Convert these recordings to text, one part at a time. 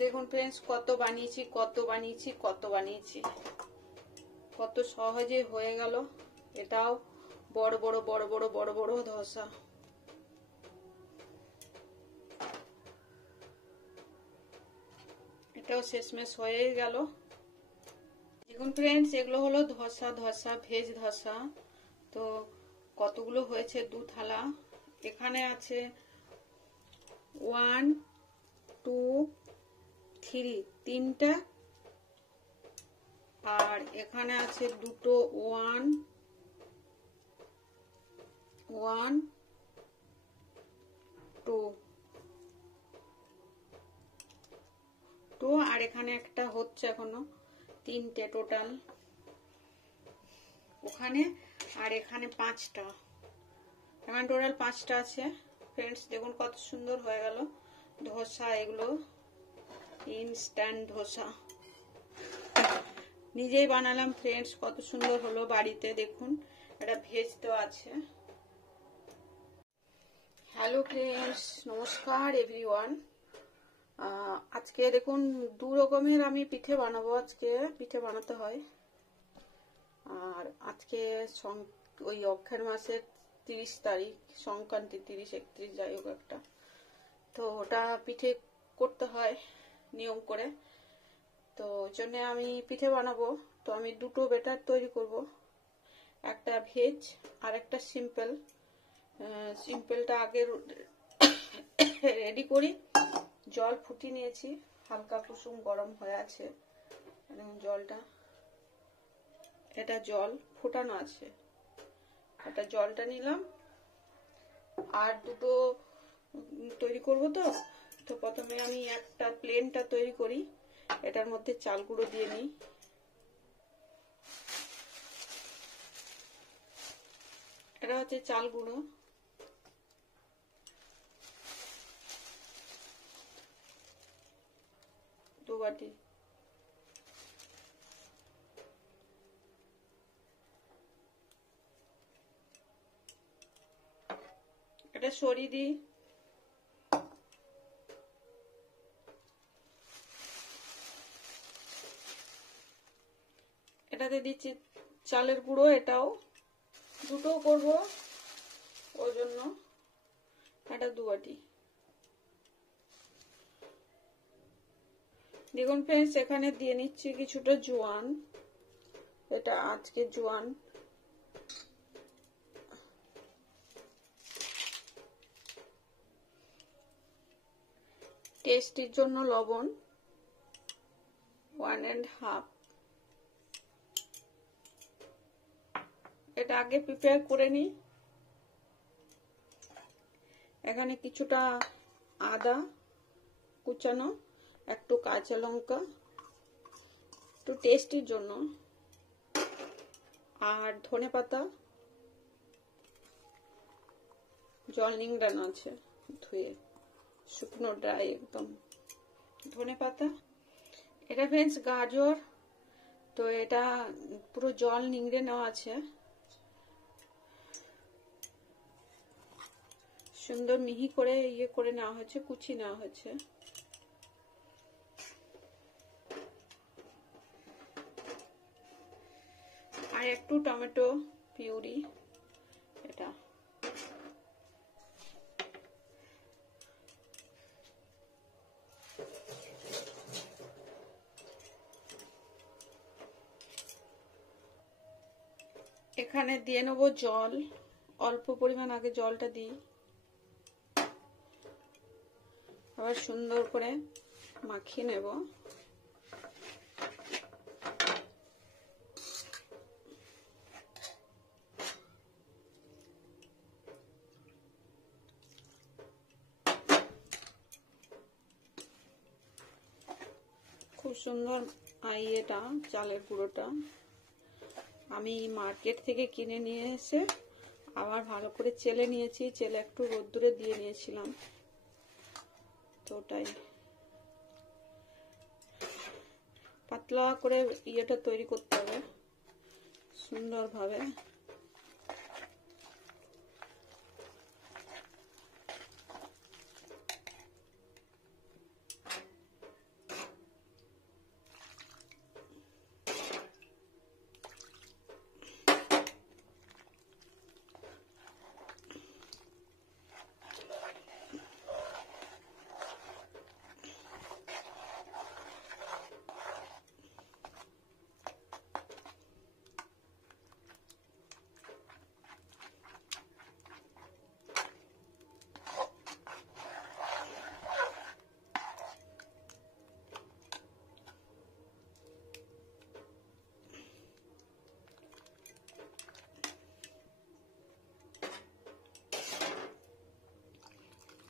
দেখুন ফ্রেন্ডস, কত বানিয়েছি কত সহজে হয়ে গেল। এটাও বড় বড় ধোসা। এটাও শেষমেশ হয়ে গেল। দেখুন ফ্রেন্ডস, এগুলো হলো ধোসা ভেজ ধোসা। তো কতগুলো হয়েছে, 2 থালা। এখানে আছে 1 2 3 তিনটা, আর এখানে আছে দুটো 1 1 2 আর এখানে একটা হচ্ছে এখনো, 3টে টোটাল ওখানে, আর এখানে 5টা, এখানে টোটাল 5টা আছে। ফ্রেন্ডস দেখুন কত সুন্দর হয়ে গেল ধোসা। এগুলো ইনস্ট্যান্ট ধোসা নিজেই বানালাম ফ্রেন্ডস, কত সুন্দর হলো বাড়িতে। দেখুন এটা ভেজ তো আছে। হ্যালো ফ্রেন্ডস, নমস্কার এভরিওয়ান। আজকে দেখুন 2 রকমের আমি পিঠে বানাবো। আজকে পিঠে বানাতে হয়, আর আজকে ওই অক্ষর মাসের 30 তারিখ, সংক্রান্তি 30-31 যাই হোক একটা। তো ওটা পিঠে করতে হয় নিয়ম করে, তো ওই জন্য আমি পিঠে বানাবো। তো আমি 2টো ব্যাটার তৈরি করব, একটা ভেজ আর একটা সিম্পল। সিম্পলটা আগে রেডি করি। জল ফুটিয়ে নিয়েছি, হালকা কুসুম গরম হয়ে আছে জলটা। এটা জল ফোটানো আছে, এটা জলটা নিলাম। আর 2টো তৈরি করব। তো প্রথমে আমি একটা প্লেনটা তৈরি করি। এটার মধ্যে চাল গুঁড়ো দিয়ে নিই। এটা হচ্ছে চাল গুঁড়ো, দু বাটি। এটা সরিয়ে দিই। এটাতে দিচ্ছি চালের গুঁড়ো, এটাও 2টো করব ওই জন্য। এটা 2 বাটি। দেখুন ফ্রেন্ডস, এখানে দিয়ে নিচ্ছি কিছুটা জোয়ান। এটা আজকে জোয়ান। টেস্টির জন্য লবণ 1.5। এটা আগে প্রিপেয়ার করে নিই। এখানে কিছুটা আদা কুচানো, একটু কাঁচা লঙ্কা, একটু টেস্টির জন্য, আর ধনেপাতা জল নিংড়ানো আছে, ধুয়ে শুকনো ড্রাই একদম ধনেপাতা। এটা ফ্রেন্ডস গাজর, তো এটা পুরো জল নিংড়ে নেওয়া আছে, সুন্দর মিহি করে ইয়ে করে নেওয়া হয়েছে, কুচি নেওয়া হয়েছে। আর একটু টমেটো পিউরি। এটা এখানে দিয়ে নেবো জল, অল্প পরিমাণ আগে জলটা দিই, আবার সুন্দর করে মাখিয়ে নেব। খুব সুন্দর এটা চালের গুঁড়োটা আমি মার্কেট থেকে কিনে নিয়ে এসে আবার ভালো করে চেলে নিয়েছি, চেলে একটু রোদ্দুরে দিয়ে নিয়েছিলাম। তো ওটাই পাতলা করে ইয়েটা তৈরি করতে হবে সুন্দরভাবে।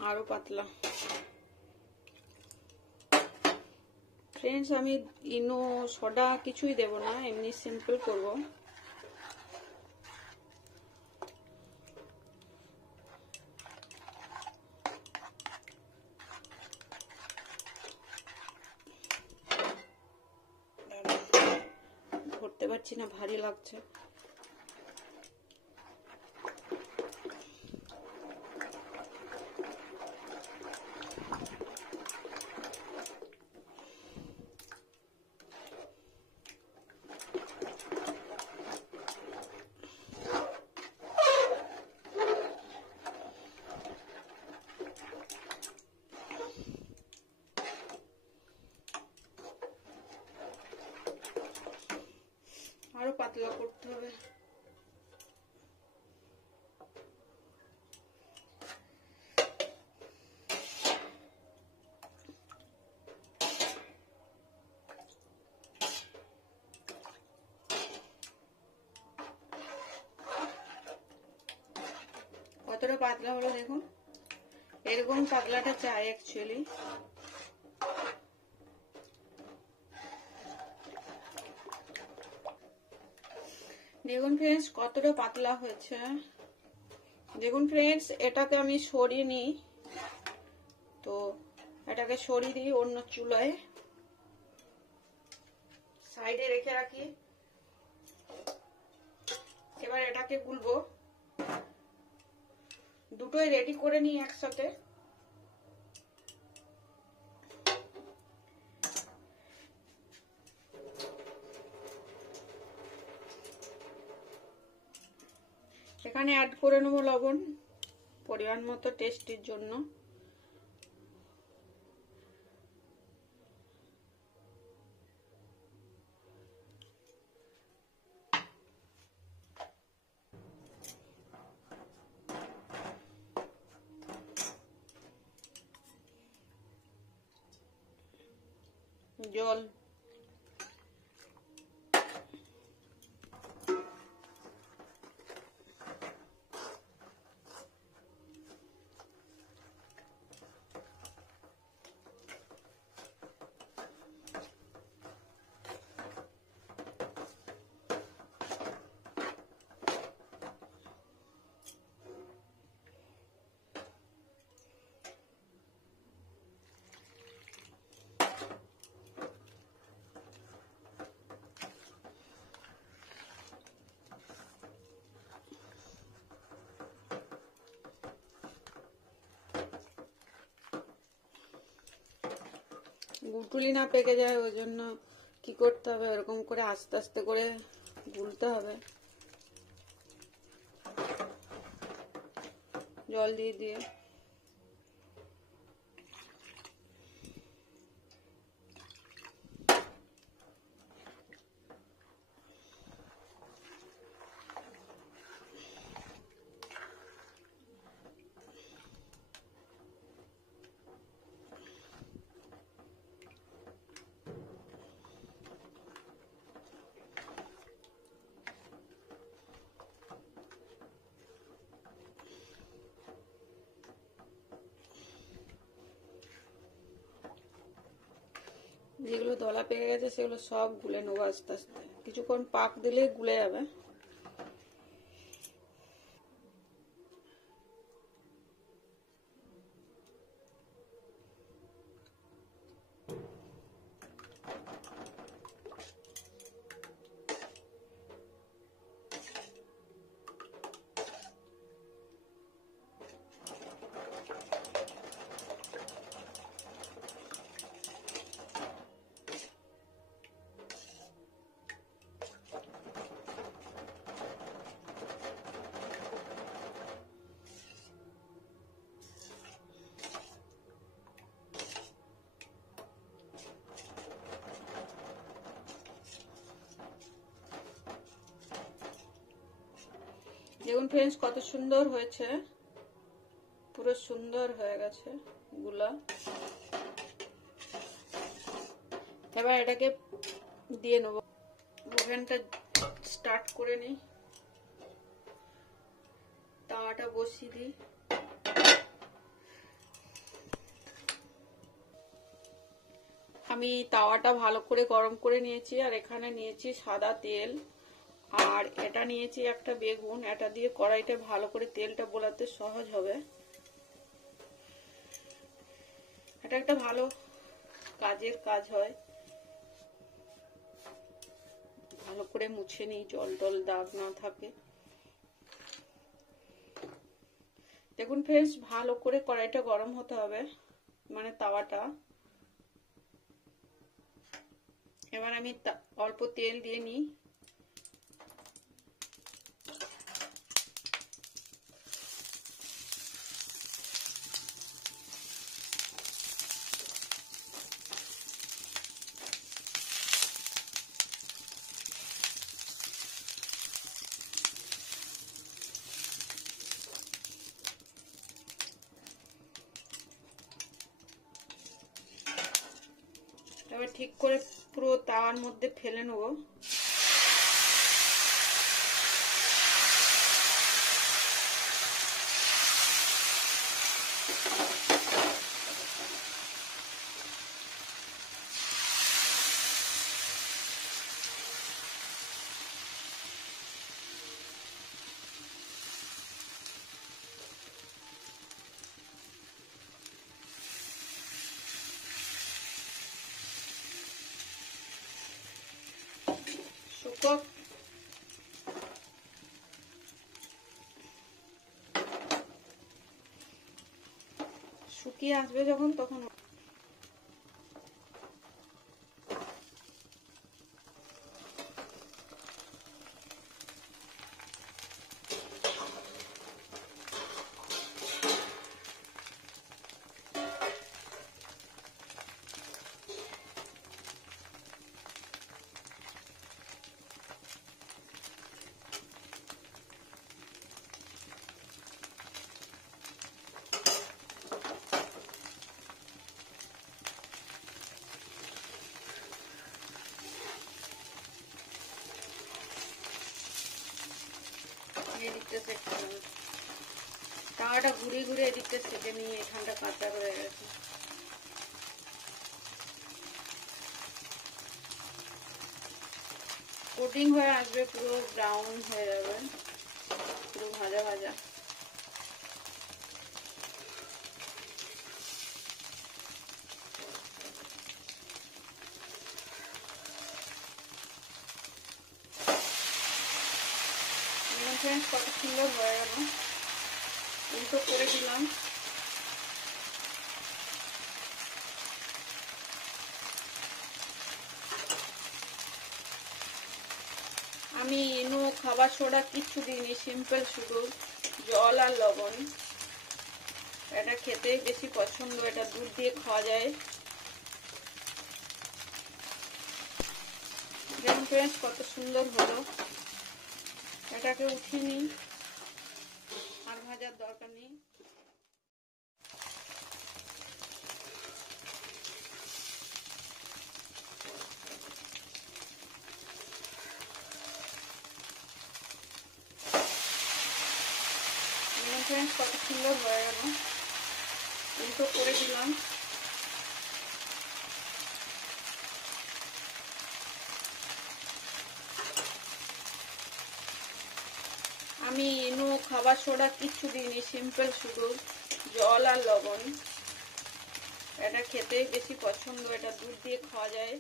আরো পাতলা। ফ্রেন্ডস, আমি ইনো সোডা কিছুই দেব না, এমনি সিম্পল করব। ধরতে পারছি না, ভারী লাগছে। আরো পাতলা করতে হবে। কতটা পাতলা হলো দেখুন, এরকম পাতলাটা চাই অ্যাকচুয়ালি। দেখুন ফ্রেন্ডস কতটা পাতলা হয়েছে। দেখুন ফ্রেন্ডস, এটাকে আমি সরিয়ে নিই, তো এটাকে সরিয়ে দিই অন্য চুলায়, সাইডে রেখে রাখি। এবার এটাকে গুলবো, দুটোই রেডি করে নিই একসাথে। এখানে অ্যাড করে নেব লবণ পরিমাণ মতো টেস্টির জন্য। জল, গুটুলি না পেকে যায়, ওই জন্য কি করতে হবে, এরকম করে আস্তে আস্তে করে গুলতে হবে, জল দিয়ে দিয়ে। যেগুলো দলা পেকে গেছে সেগুলো সব গুলে নেবো আস্তে আস্তে, কিছুক্ষণ পাক দিলেই গুলে যাবে। দেখুন ফ্রেন্ডস কত সুন্দর হয়েছে, পুরো সুন্দর হয়ে গেছে গুলা। এবার এটাকে দিয়ে নেব, ওভেনটা স্টার্ট করে নিই, তাওয়াটা বসিয়ে দিই। আমি তাওয়াটা ভালো করে গরম করে নিয়েছি, আর এখানে নিয়েছি সাদা তেল, আর এটা নিয়েছি একটা বেগুন। এটা দিয়ে কড়াইটা ভালো করে তেলটা বোলাতে সহজ হবে। এটা একটা ভালো কাজের কাজ হয়। ভালো করে মুছে নিই, জল টল দাগ না থাকে। দেখুন ফ্রেন্ডস, ভালো করে কড়াইটা গরম হতে হবে, মানে তাওয়াটা। এবার আমি অল্প তেল দিয়ে নিই। এবার ঠিক করে পুরো তাওয়ার মধ্যে ফেলে নেবো। শুকিয়ে আসবে যখন, তখন তাওয়াটা ঘুরিয়ে ঘুরিয়ে এদিকটা সেঁকে নিয়ে এখানটা কাঁচা রয়ে গেছে। কোটিং হয়ে আসবে, পুরো ব্রাউন হয়ে যাবে, পুরো ভাজা ভাজা। কত সুন্দর হয়ে গেল। উল্টো করে দিলাম। আমি নো খাবার সোডা কিচ্ছু দিইনি, সিম্পল শুধু জল আর লবণ। এটা খেতে বেশি পছন্দ, এটা দুধ দিয়ে খাওয়া যায়। দেখুন ফ্রেন্ডস, কত সুন্দর হলো। এটাকে উঠিয়ে নিই, আর ভাজার দরকার নেই। ফ্রেন্ডস, কত সুন্দর হয়ে গেল। উল্টো করে দিলাম। আমি নো খাবার সোডা কিচ্ছু দিইনি, সিম্পল শুধু জল আর লবণ। এটা খেতে বেশি পছন্দ, এটা দুধ দিয়ে খাওয়া যায়।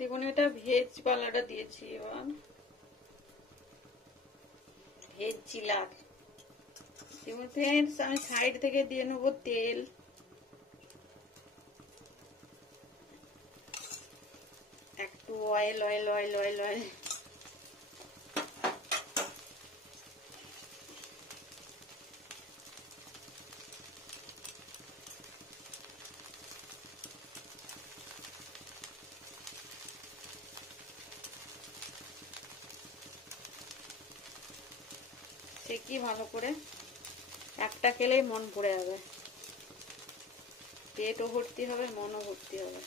দেখুন, এটা ভেজ পালাটা দিয়েছি। এবার ভেজ চিলার। দেখুন ফ্রেন্ডস, আমি সাইড থেকে দিয়ে নেবো তেল। একটু oil oil oil oil oil. সেকি ভালো করে, একটা খেলেই মন ভরে যাবে, পেটও ভর্তি হবে, মনও ভর্তি হবে।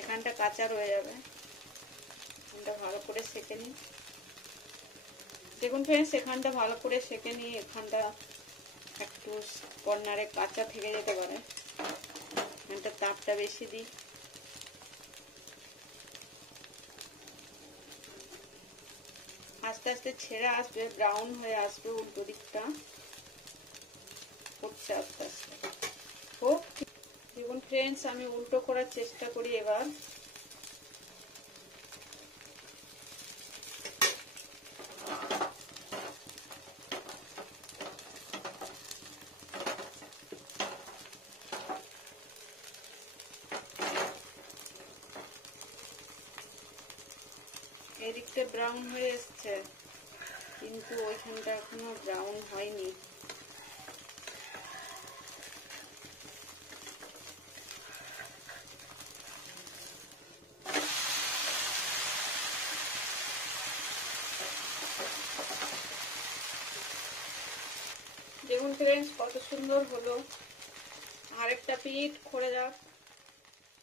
এখানটা কাঁচা রয়ে যাবে, এখানটা ভালো করে সেকে নিই। দেখুন ফ্রেন্ডস, এখানটা ভালো করে সেকে নিই, এখানটা একটু কর্নারে কাঁচা থেকে যেতে পারে, এখানটা তাপটা বেশি দিই। আস্তে আস্তে ছেড়ে আসবে, ব্রাউন হয়ে আসবে, উল্টো দিকটা করছে আস্তে আস্তে। হোক, দেখুন ফ্রেন্ডস, আমি উল্টো করার চেষ্টা করি এবার। এদিকটা ব্রাউন হয়ে এসছে, কিন্তু ওইখানটা এখনো ব্রাউন হয়নি। দেখুন ফ্রেন্ডস, কত সুন্দর হলো। আরেকটা পিঠ করে যাক,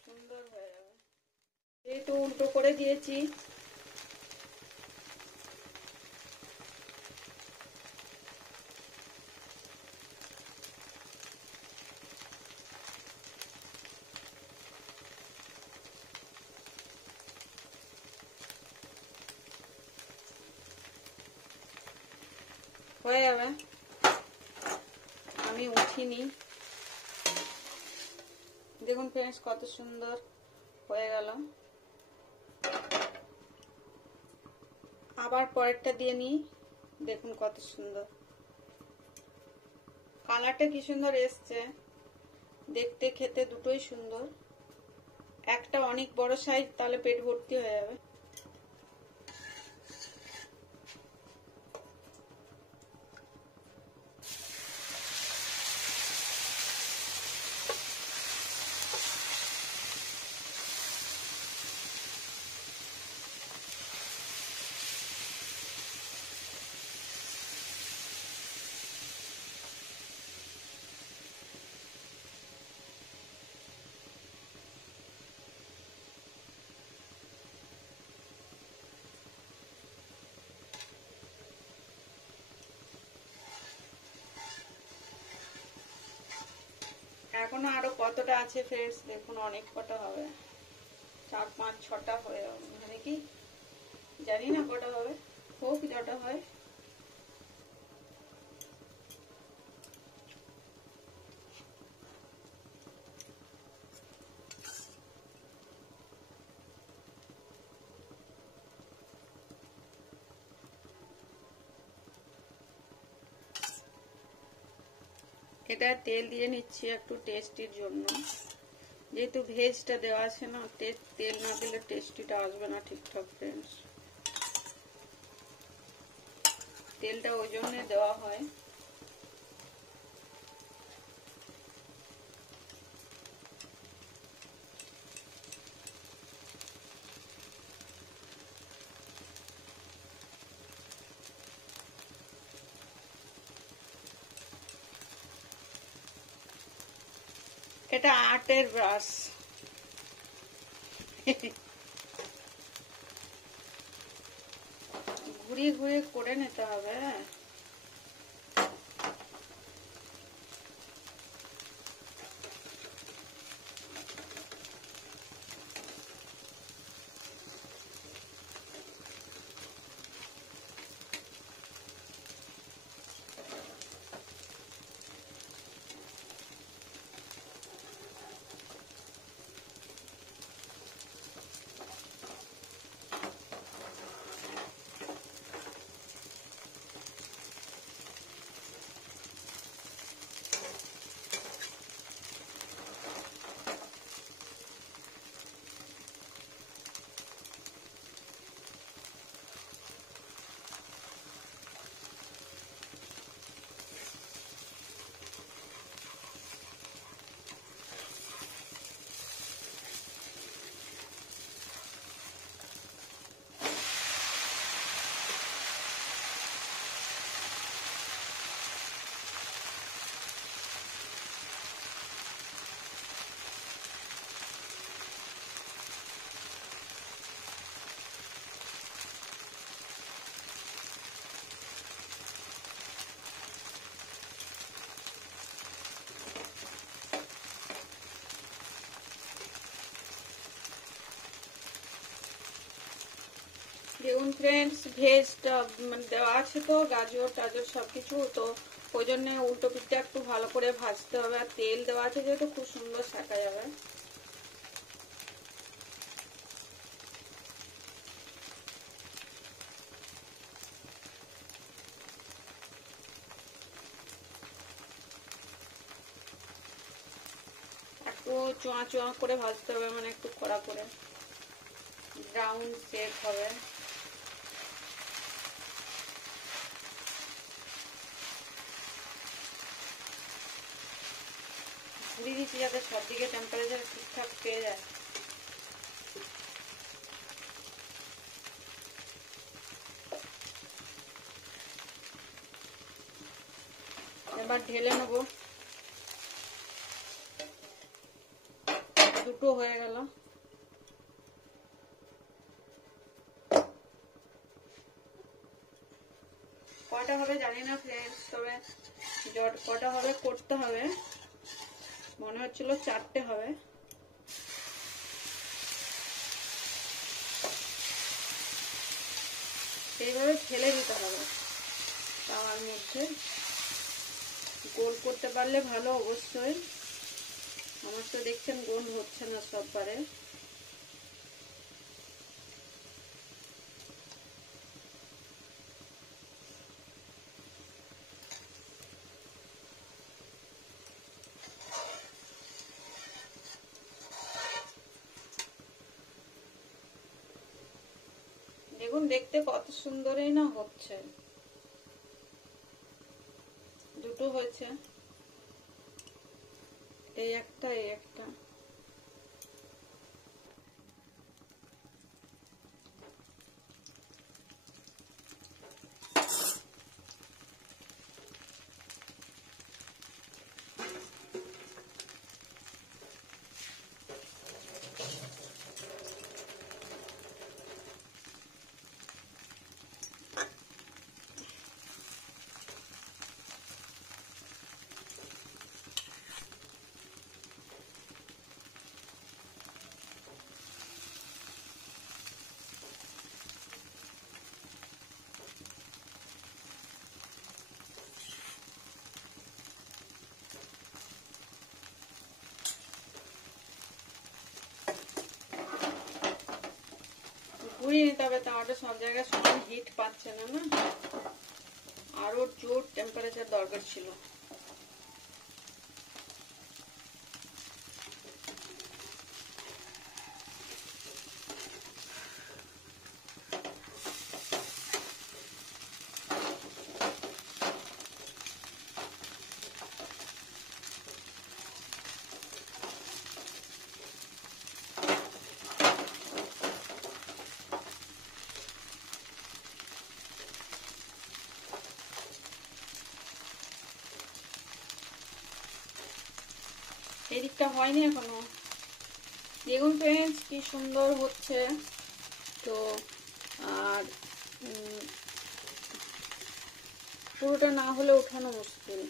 সুন্দর হয়ে যাবে। যেহেতু উল্টো করে দিয়েছি, হয়ে যাবে। আমি উঠিনি। দেখুন ফ্রেন্ডস, কত সুন্দর হয়ে গেল। আবার পরেরটা দিয়ে নিই, দেখুন কত সুন্দর কালারটা, কি সুন্দর এসছে দেখতে, খেতে দুটোই সুন্দর। একটা অনেক বড় সাইজ, তাহলে পেট ভর্তি হয়ে যাবে। এখনো আরো কতটা আছে ফ্রেন্ডস, দেখুন অনেক কটা হবে, 4 5 6টা হয়ে যাবে, মানে কি জানি না কটা হবে, হোক যটা হয়। এটা তেল দিয়ে নিচ্ছি একটু টেস্টির জন্য, যেহেতু ভেজটা দেওয়া আছে না, তেল না দিলে টেস্টিটা আসবে না ঠিকঠাক ফ্রেন্ডস। তেলটা ওই জন্য দেওয়া হয়। এটা আটের ব্রাশ, ঘুরিয়ে ঘুরিয়ে করে নিতে হবে। দেখুন ফ্রেন্ডস, ভেজটা মানে দেওয়া আছে তো, গাজর টাজর সবকিছু, তো ওই জন্য উল্টো পিঠটা একটু ভালো করে ভাজতে হবে। আর তেল দেওয়া আছে যেহেতু খুব সুন্দর শাকা যাবে। একটু চোঁয়া চোঁয়া করে ভাজতে হবে, মানে একটু কড়া করে, ব্রাউন শেড হবে। ঘুরিয়ে দিচ্ছি যাতে সব দিকে টেম্পারেচার ঠিকঠাক পেয়ে যায়। এবার ঢেলে নেবো। দুটো হয়ে গেল। কটা হবে জানি না ফ্রেন্ডস, তবে কটা হবে করতে হবে, মনে হচ্ছিল 4টে হবে। এইভাবে ফেলে দিতে হবে তাওয়ার মধ্যে। গোল করতে পারলে ভালো অবশ্যই। আমার তো দেখছেন গোল হচ্ছে না সববারে। দেখুন দেখতে কত সুন্দরই না হচ্ছে। দুটো হয়েছে, এই একটা এই একটা। ঘুরিয়ে নিতে হবে, তাওয়াটা সব জায়গায় সমান হিট পাচ্ছে না, না আরো জোর টেম্পারেচার দরকার ছিল। এদিকটা হয়নি এখনো। দেখুন ফ্রেন্ডস কি সুন্দর হচ্ছে। তো আর পুরোটা না হলে ওঠানো মুশকিল।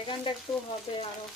এখানটা একটু হবে আরো।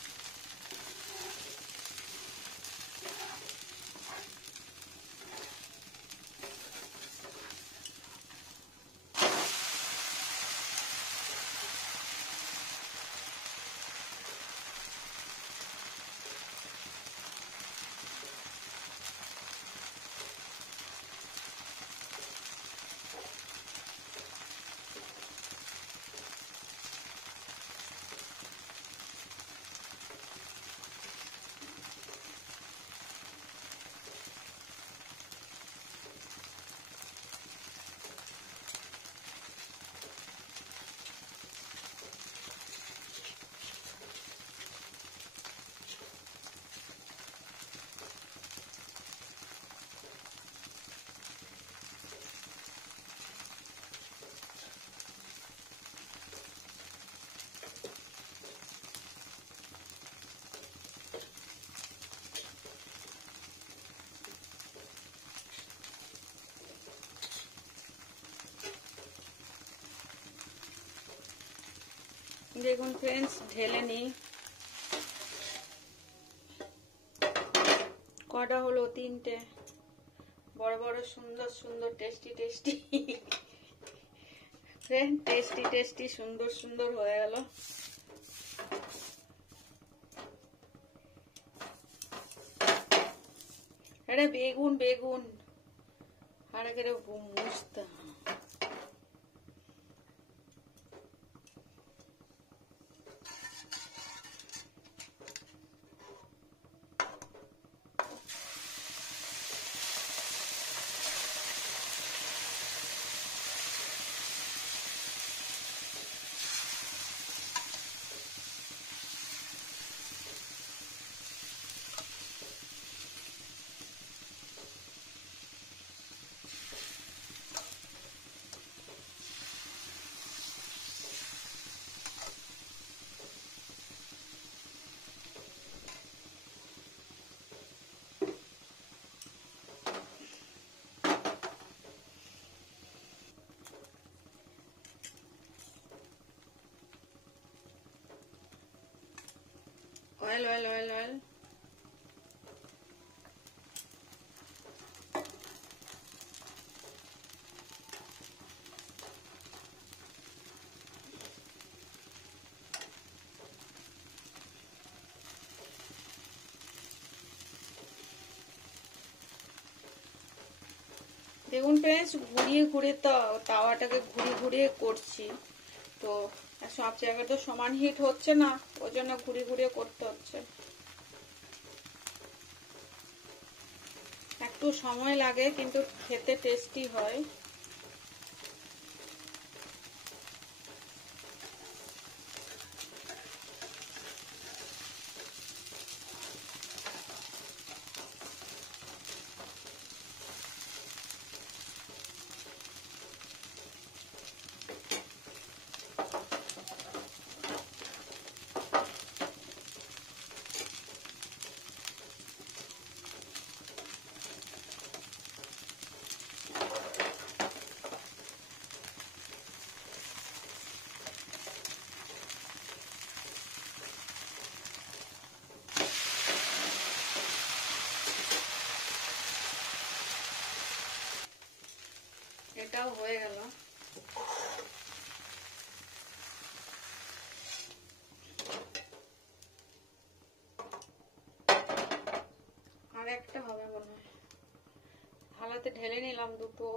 দেখুন ফ্রেন্ডস, ঢেলে নিই। কটা হলো? 3টে। বড় বড় সুন্দর সুন্দর tasty tasty friend, tasty tasty সুন্দর সুন্দর হয়ে গেল। এটা বেগুন বেগুন আর এখানে মুছতে অয়েল অয়েল অয়েল অয়েল। দেখুন ফ্রেন্ডস, ঘুরিয়ে ঘুরিয়ে তাওয়াটাকে ঘুরিয়ে ঘুরিয়ে করছি। তো সব জায়গায় তো সমান হিট হচ্ছে না, ওই জন্য ঘুরিয়ে ঘুরিয়ে করতে হচ্ছে। একটু সময় লাগে কিন্তু খেতে টেস্টি হয়। এটাও হয়ে গেল। আর একটা হবে মনে হয়। থালাতে ঢেলে নিলাম দুটো।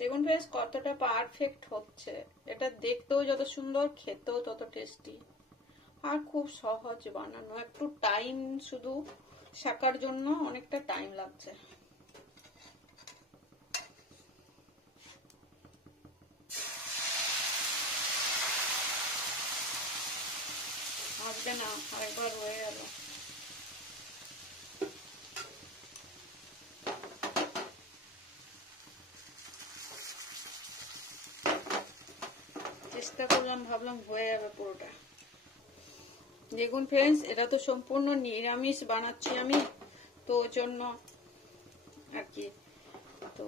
দেখুন ফ্রেন্ডস কতটা পারফেক্ট হচ্ছে। এটা দেখতেও যত সুন্দর, খেতেও তত টেস্টি, আর খুব সহজ বানানো। একটু টাইম, শুধু শাকার জন্য অনেকটা টাইম লাগছে। আসবে না, আরেকবার হয়ে গেল। চেষ্টা করলাম, ভাবলাম হয়ে যাবে পুরোটা। দেখুন ফ্রেন্ডস, এটা তো সম্পূর্ণ নিরামিষ বানাচ্ছি আমি, তো ওই জন্য আর কি। তো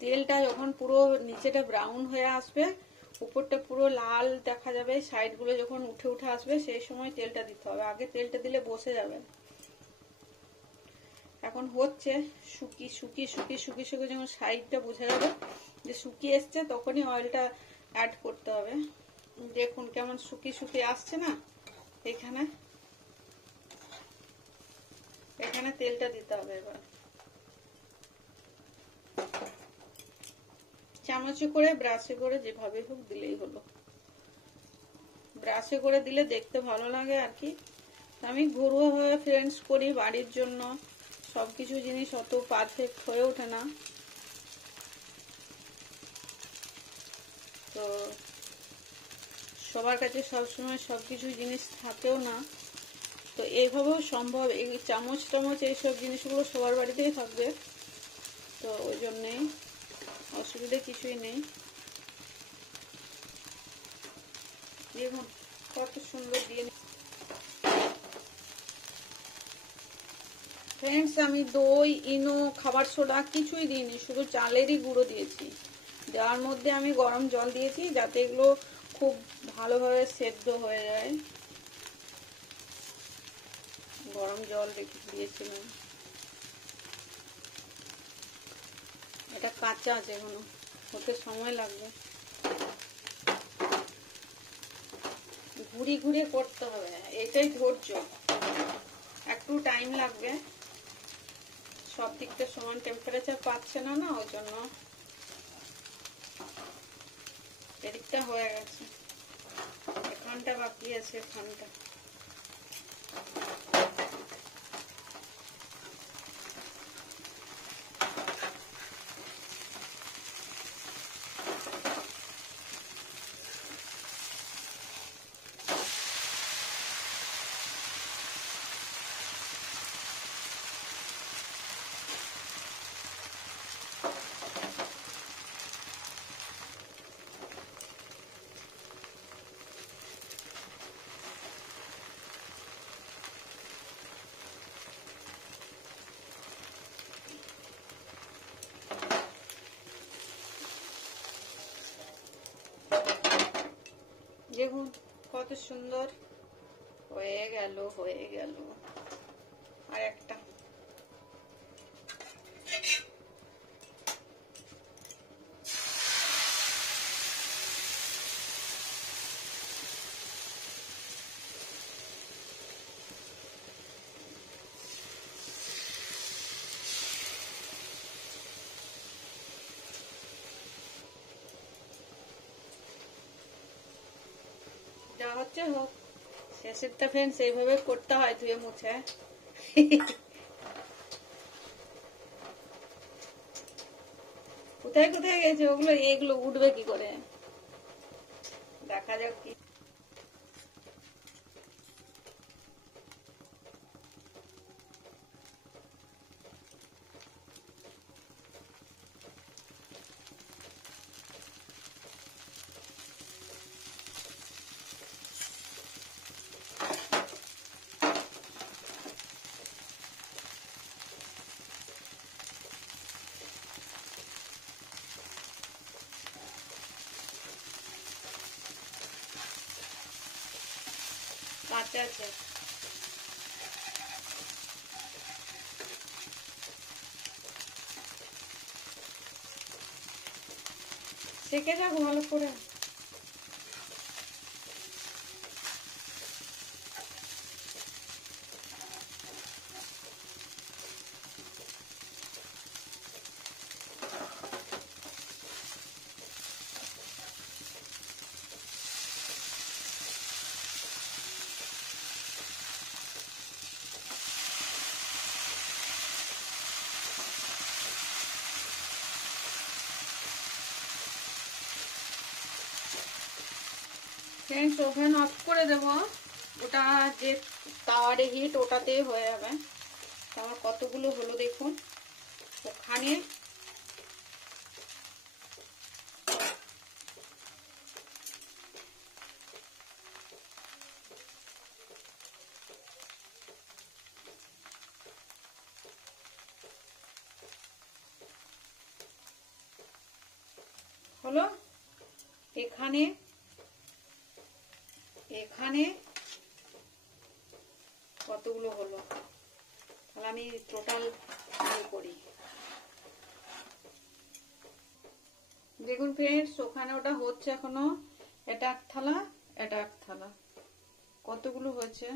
তেলটা যখন পুরো নিচেটা ব্রাউন হয়ে আসবে, উপরটা পুরো লাল দেখা যাবে, সাইডগুলো যখন উঠে উঠে আসবে, সেই সময় তেলটা দিতে হবে। আগে তেলটা দিলে বসে যাবে। এখন হচ্ছে শুকিয়ে শুকিয়ে শুকিয়ে শুকিয়ে শুকিয়ে যখন সাইডটা বোঝা যাবে যে শুকিয়ে এসছে, তখনই অয়েলটা অ্যাড করতে হবে। দেখুন কেমন শুকিয়ে শুকিয়ে আসছে না। এখানে এখানে তেলটা দিতে হবে। এবার চামচে করে, ব্রাশে করে, যেভাবে হোক দিলেই হলো। ব্রাশে করে দিলে দেখতে ভালো লাগে আর কি। আমি ঘরোয়াভাবে ফ্রেন্ডস করি বাড়ির জন্য। সবকিছু জিনিস অত পারফেক্ট হয়ে ওঠে না, তো সবার কাছে সবসময় সবকিছু জিনিস থাকেও না। তো এইভাবেও সম্ভব। এই চামচ টামচ এইসব জিনিসগুলো সবার বাড়িতেই থাকবে, তো ওই জন্যেই অসুবিধা কিছুই নেই। দেখুন কত সুন্দর দিয়ে। ফ্রেন্ডস আমি দই, ইনো, খাবার সোডা কিছুই দিইনি, শুধু চালেরই গুঁড়ো দিয়েছি। যার মধ্যে আমি গরম জল দিয়েছি যাতে এগুলো খুব ভালোভাবে সেদ্ধ হয়ে যায়। গরম জল দিয়েছিলাম। এটা কাঁচা আছে, এখনো হতে সময় লাগবে। ঘুরিয়ে ঘুরিয়ে করতে হবে, এটাই ধৈর্য, একটু টাইম লাগবে। সব দিকটা সমান টেম্পারেচার পাচ্ছে না, না ওই জন্য। এদিকটা হয়ে গেছে, এখানটা বাকি আছে, এখানটা। দেখুন কত সুন্দর হয়ে গেল, হয়ে গেল। আর একটা যা হচ্ছে হোক, শেষেরটা ফ্রেন্ডস এইভাবে করতে হয়, ধুয়ে মুছে। কোথায় কোথায় গেছে ওগুলো, এগুলো উঠবে কি করে, দেখা যাক কি। কাঁচা আছে, সেকে যাক ভালো করে। ফ্রেন্ডস ওভেন অফ করে দেব, ওটা যে তাওয়ারে হিট ওটাতেই হয়ে যাবে। আমার কতগুলো হলো দেখুন, ওখানে হলো, এখানে এখানে কতগুলো হলো, তাহলে আমি টোটাল করি। দেখুন ফ্রেন্ডস ওখানে ওটা হচ্ছে এখনো, এটা এক থালা, এটা এক থালা, কতগুলো হয়েছে।